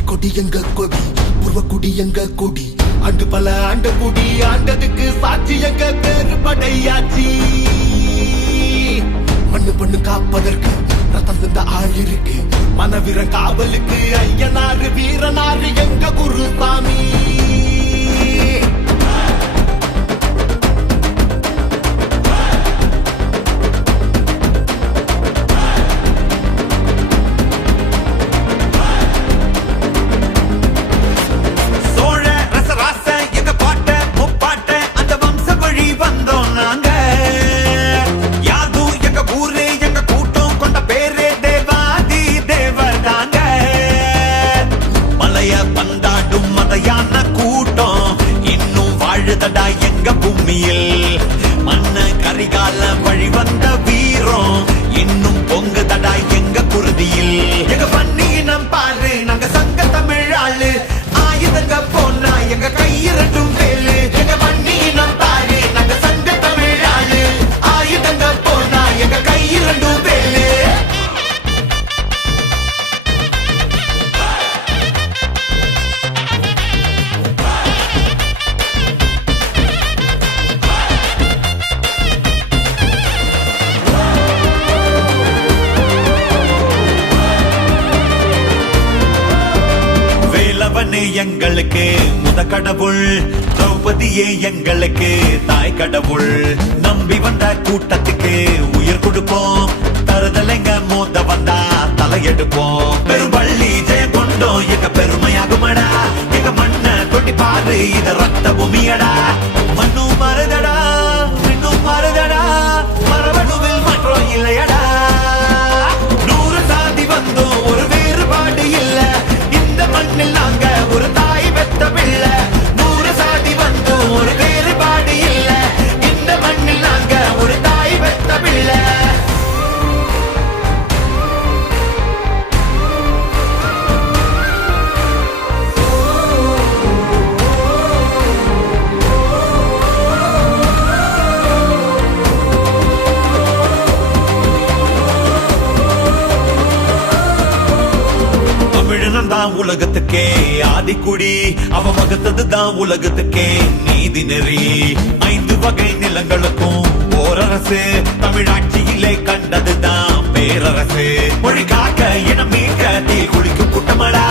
கொடி எங்க கொடி உருவக்குடி எங்க கொடி ஆண்டு பல ஆண்ட குடி ஆண்டதுக்கு சாட்சி எங்க பேரு படையாச்சி மண்ணு பண்ணு காப்பதற்கு ரத்தம் சிந்த ஆள் இருக்கு மனவீர காவலுக்கு ஐயனாரு வீரனாரு எங்க குருசாமி எங்க பூமியில் மண்ண கரிகால வழி வந்த வீரம் இன்னும் பொங்கு தடா எங்க குருதியில் எங்க பண்ணினம் பாரு நாங்க சங்க தமிழ் ஆளு ஆயுதங்க போனா எங்க கையிரட்டும் வேலு எங்க பண்ணினம் பாரு நாங்க சங்க தமிழ் ஆளு ஆயுதங்க போனா எங்க கையிரட்டும் வேலு எங்களுக்கு முத கடவுள் திரௌபதியே எங்களுக்கு தாய் கடவுள் நம்பி வந்த கூட்டத்துக்கு உயிர் கொடுப்போம் தருதலைங்க மோத வந்தா தலையெடுப்போம் பெரும்பள்ளி ஜெயம் கொண்டோம் எங்க பெருமையாகுமடா எங்க மண்ண தொட்டி பாரு இத ரத்த பூமியடா மண்ணும் மருதடா இன்னும் மருதடா மரபணுவில் மாற்றம் இல்லையடா 100 சாதி வந்தோம் ஒரு வேறுபாடு இல்ல இந்த மண்ணில் நாங்க ஒரு தாய் பெத்த பிள்ளை 100 சாதி வந்தோம் ஒரு வேறுபாடு இல்ல இந்த மண்ணில் நாங்க ஒரு தாய் பெத்த பிள்ளை தான் உலகத்துக்கே ஆதிக்குடி அவ வகுத்ததுதான் உலகத்துக்கே நீதி நெறி 5 வகை நிலங்களுக்கும் ஓரரசு தமிழாட்சியிலே கண்டதுதான் பேரரசு மொழி காக்க இனம் மீட்க தீ குளிக்கும் கூட்டமடா